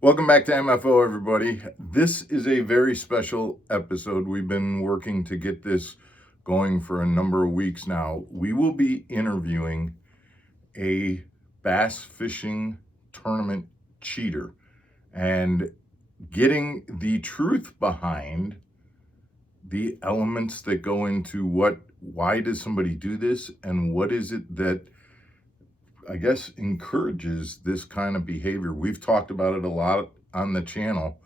Welcome back to MFO, everybody. This is a very special episode. We've been working to get this going for a number of weeks now. We will be interviewing a bass fishing tournament cheater and getting the truth behind the elements that go into why does somebody do this, and what is it that I guess encourages this kind of behavior. We've talked about it a lot on the channel,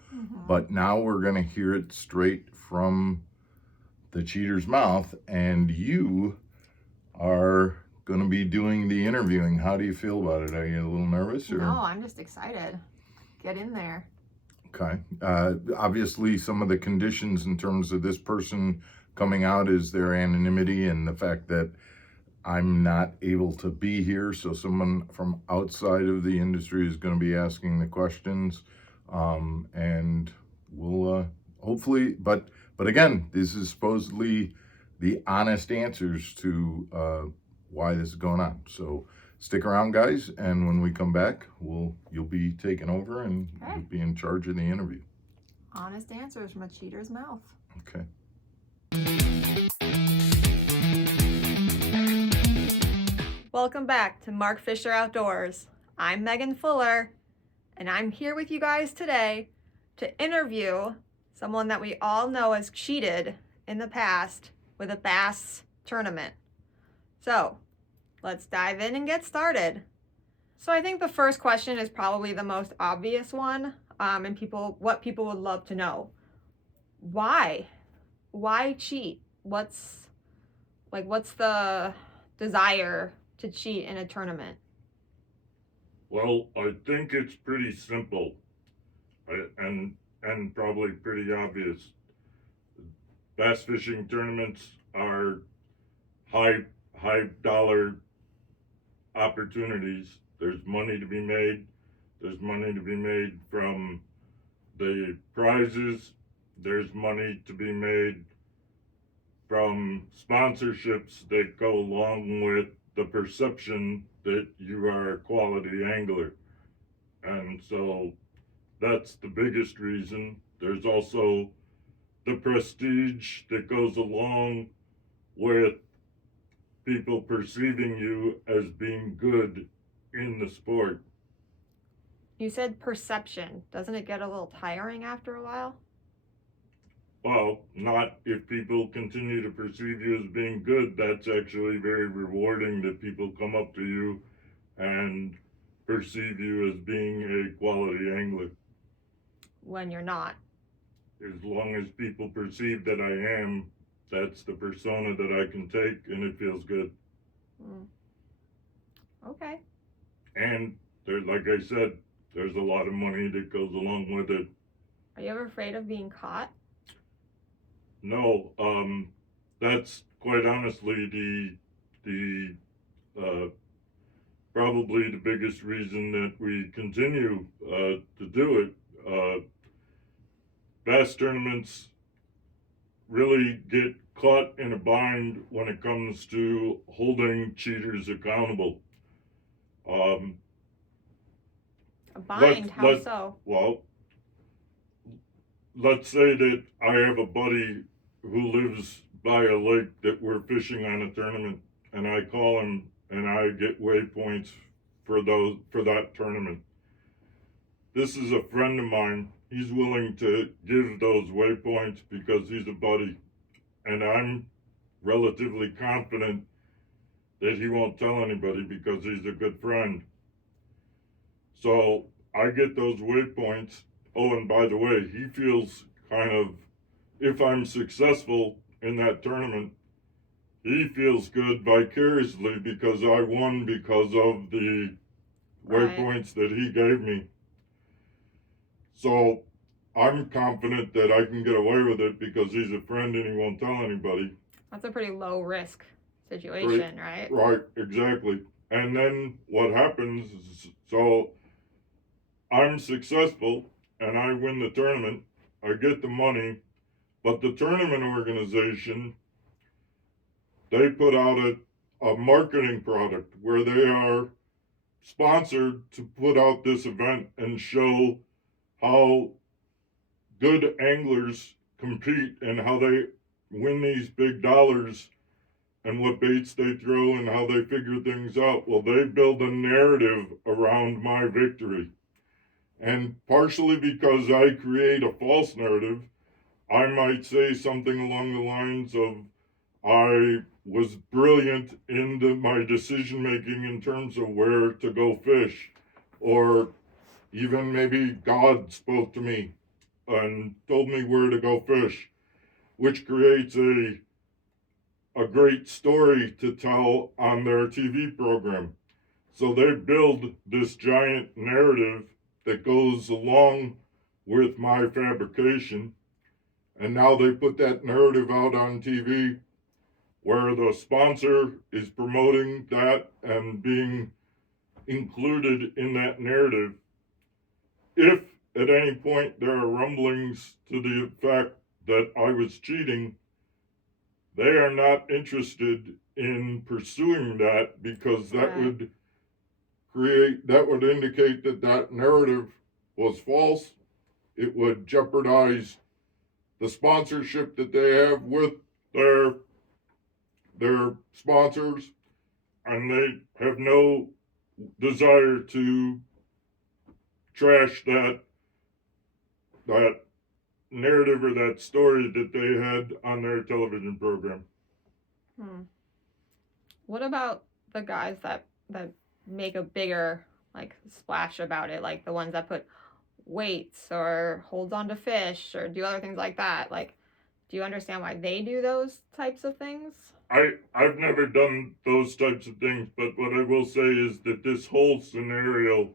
but now we're going to hear it straight from the cheater's mouth, and you are going to be doing the interviewing. How do you feel about it? Are you a little nervous? Or? No, I'm just excited. Get in there. Okay. Obviously, some of the conditions in terms of this person coming out is their anonymity and the fact that I'm not able to be here, so someone from outside of the industry is going to be asking the questions, and we'll hopefully. But again, this is supposedly the honest answers to why this is going on. So stick around, guys, and when we come back, you'll be taking over and Okay. you'll be in charge of the interview. Honest answers from a cheater's mouth. Okay. Welcome back to Mark Fisher Outdoors. I'm Megan Fuller, and I'm here with you guys today to interview someone that we all know has cheated in the past with a bass tournament. So, let's dive in and get started. So I think the first question is probably the most obvious one, and what people would love to know. Why? Why cheat? What's the desire to cheat in a tournament? Well, I think it's pretty simple, and probably pretty obvious. Bass fishing tournaments are high dollar opportunities. There's money to be made. There's money to be made from the prizes. There's money to be made from sponsorships that go along with the perception that you are a quality angler. And so that's the biggest reason. There's also the prestige that goes along with people perceiving you as being good in the sport. You said perception. Doesn't it get a little tiring after a while? Well, not if people continue to perceive you as being good. That's actually very rewarding that people come up to you and perceive you as being a quality angler. When you're not. As long as people perceive that I am, that's the persona that I can take, and it feels good. Okay. And there's, like I said, there's a lot of money that goes along with it. Are you ever afraid of being caught? No, that's quite honestly the probably the biggest reason that we continue to do it. Bass tournaments really get caught in a bind when it comes to holding cheaters accountable. A bind? How so? Well, let's say that I have a buddy who lives by a lake that we're fishing on a tournament, and I call him and I get waypoints for that tournament. This is a friend of mine. He's willing to give those waypoints because he's a buddy, and I'm relatively confident that he won't tell anybody because he's a good friend. So I get those waypoints. Oh, and by the way, he feels kind of, if I'm successful in that tournament, he feels good vicariously because I won because of the waypoints that he gave me. So I'm confident that I can get away with it because he's a friend and he won't tell anybody. That's a pretty low risk situation, right? Right, exactly. And then what happens is, so I'm successful and I win the tournament. I get the money, but the tournament organization, they put out a marketing product where they are sponsored to put out this event and show how good anglers compete and how they win these big dollars and what baits they throw and how they figure things out. Well, they build a narrative around my victory. And partially because I create a false narrative, I might say something along the lines of, I was brilliant in my decision making in terms of where to go fish, or even maybe God spoke to me and told me where to go fish, which creates a great story to tell on their TV program. So they build this giant narrative that goes along with my fabrication. And now they put that narrative out on TV where the sponsor is promoting that and being included in that narrative. If at any point there are rumblings to the fact that I was cheating, they are not interested in pursuing that, because that would indicate that that narrative was false. It would jeopardize the sponsorship that they have with their sponsors, and they have no desire to trash that narrative or that story that they had on their television program. What about the guys that make a bigger like splash about it, like the ones that put weights or holds on to fish or do other things like that? Like, do you understand why they do those types of things? I've never done those types of things, but what I will say is that this whole scenario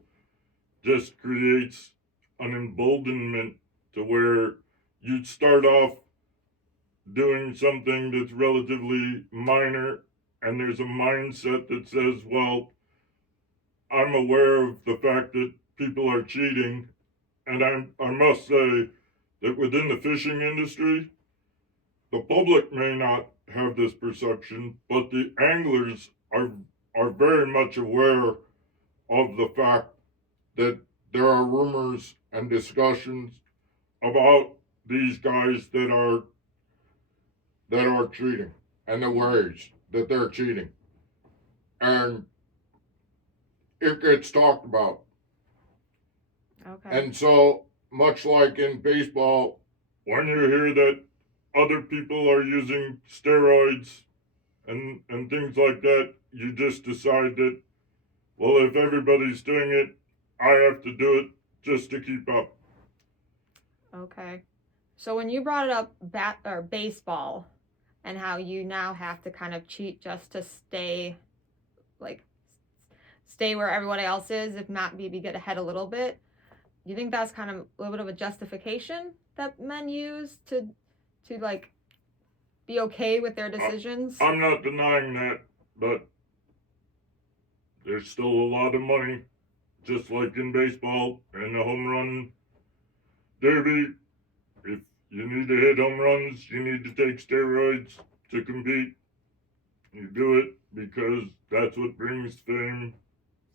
just creates an emboldenment to where you'd start off doing something that's relatively minor, and there's a mindset that says, well, I'm aware of the fact that people are cheating, and I must say that within the fishing industry, the public may not have this perception, but the anglers are very much aware of the fact that there are rumors and discussions about these guys that are cheating, and the ways that they're cheating, and it gets talked about. Okay. And so, much like in baseball, when you hear that other people are using steroids and things like that, you just decide that, well, if everybody's doing it, I have to do it just to keep up. Okay. So when you brought it up baseball and how you now have to kind of cheat just to stay where everybody else is, if not maybe get ahead a little bit, do you think that's kind of a little bit of a justification that men use to like be okay with their decisions? I'm not denying that, but there's still a lot of money, just like in baseball and the home run derby. If you need to hit home runs, you need to take steroids to compete. You do it because that's what brings fame,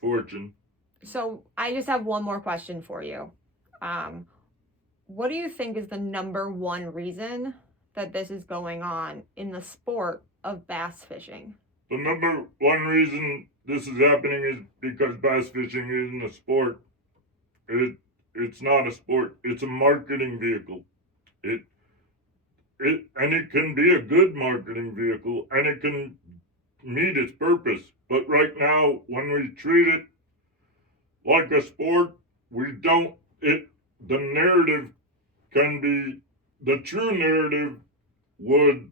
fortune. So I just have one more question for you. What do you think is the number one reason that this is going on in the sport of bass fishing? The number one reason this is happening is because bass fishing isn't a sport. It's not a sport. It's a marketing vehicle. It can be a good marketing vehicle, and it can meet its purpose. But right now, when we treat it like a sport, the narrative can be, the true narrative would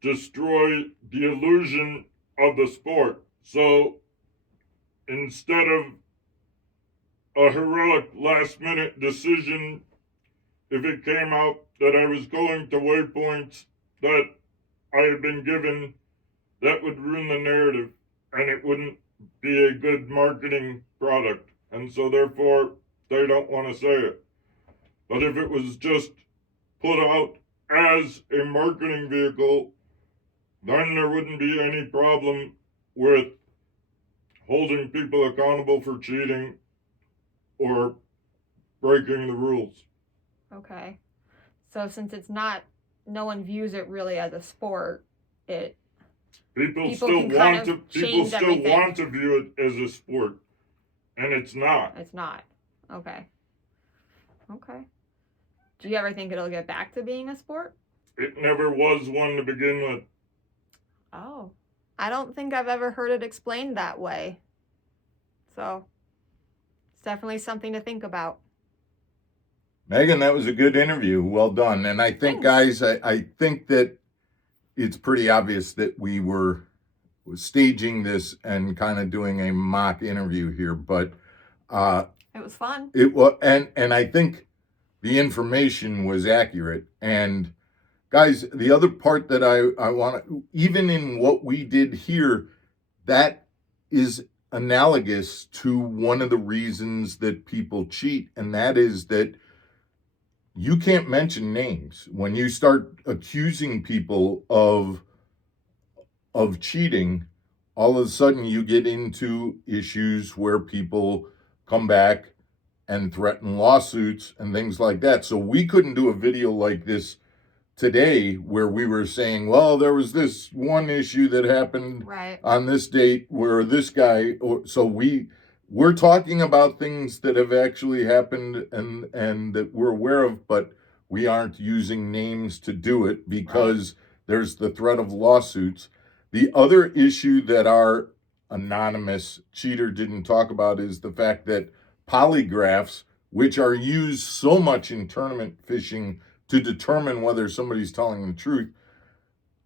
destroy the illusion of the sport. So instead of a heroic last minute decision, if it came out that I was going to waypoints that I had been given, that would ruin the narrative, and it wouldn't be a good marketing product. And so therefore, they don't want to say it. But if it was just put out as a marketing vehicle, then there wouldn't be any problem with holding people accountable for cheating or breaking the rules. Okay. So since it's not, no one views it really as a sport, People People still can kind want of to. People change still everything. want to view it as a sport, and it's not. it's not. Okay. Okay. Do you ever think it'll get back to being a sport? It never was one to begin with. Oh. I don't think I've ever heard it explained that way. So it's definitely something to think about. Megan, that was a good interview. Well done. And I think, Thanks. guys, I think that it's pretty obvious that we were staging this and kind of doing a mock interview here, but It was fun. it was, and I think the information was accurate. And guys, the other part that I want to, even in what we did here, that is analogous to one of the reasons that people cheat, and that is that you can't mention names. When you start accusing people of cheating, all of a sudden you get into issues where people come back and threaten lawsuits and things like that. So we couldn't do a video like this today where we were saying, well, there was this one issue that happened Right. on this date where this guy, or so we're talking about things that have actually happened and that we're aware of, but we aren't using names to do it because there's the threat of lawsuits. The other issue that our anonymous cheater didn't talk about is the fact that polygraphs, which are used so much in tournament fishing to determine whether somebody's telling the truth,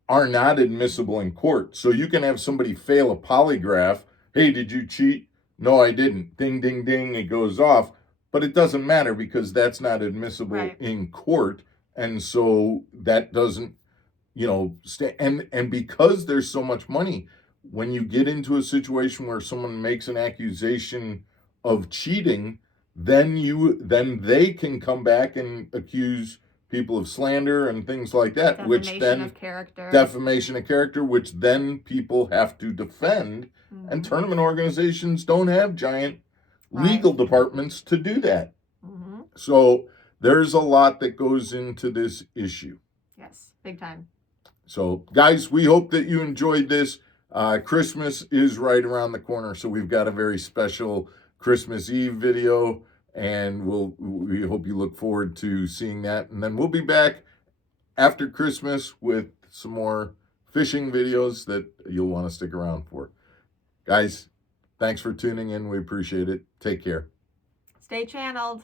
are not admissible in court. So you can have somebody fail a polygraph. Hey, did you cheat? No, I didn't. Ding, ding, ding, it goes off. But it doesn't matter because that's not admissible in court. And so that doesn't, and because there's so much money, when you get into a situation where someone makes an accusation of cheating, then they can come back and accuse people of slander and things like that, Defamation of character. defamation of character, which then people have to defend. And tournament organizations don't have giant legal departments to do that. So there's a lot that goes into this issue. Yes, big time. So guys, we hope that you enjoyed this. Christmas is right around the corner, so we've got a very special Christmas Eve video, and we hope you look forward to seeing that. And then we'll be back after Christmas with some more fishing videos that you'll want to stick around for. Guys, thanks for tuning in. We appreciate it. Take care. Stay channeled.